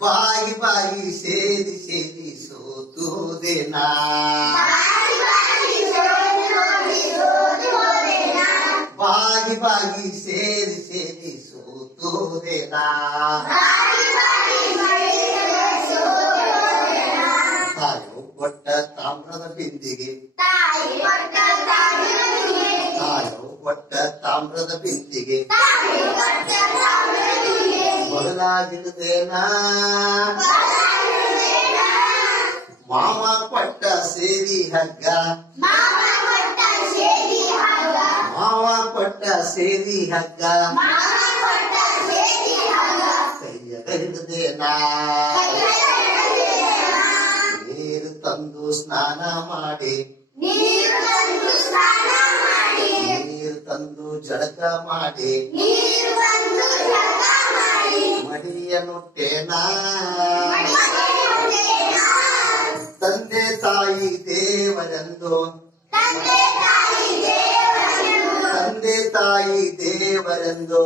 ಬಾಗಿ ಬಾಗಿ ಸೇರಿ ಸೇರಿ ಸೋತುದೇನಾ ಬಾಗಿ ಬಾಗಿ ಸೇರಿ ಸೇರಿ ಸೋತುದೇನಾ ತಾಯೋ ಕೊಟ್ಟ ತಾಮ್ರದ ಬಿಂದಿಗೆ ತಾಯೋ ಕೊಟ್ಟ ತಾಮ್ರದ ಬಿಂದಿಗೆ ಬದಲಾಗಿರುದೇನಾ ಮಾಮ ಕೊಟ್ಟ ಸೇರಿ ಹಗ್ಗ ಮಾವ ಕೊಟ್ಟ ಸೇರಿ ಹಗ್ಗ ಕೈಯಾಗ ಹಿಡಿದೇನಾ ನೀರು ತಂದು ಸ್ನಾನ ಮಾಡಿ ನೀರು ತಂದು ಜಳಕ ಮಾಡಿ ಮಡಿಯ ನುಟ್ಟೇನಾ ತಂದೆ ತಾಯಿ ದೇವರೆಂದು ತಂದೆ ತಾಯಿ ದೇವರೆಂದು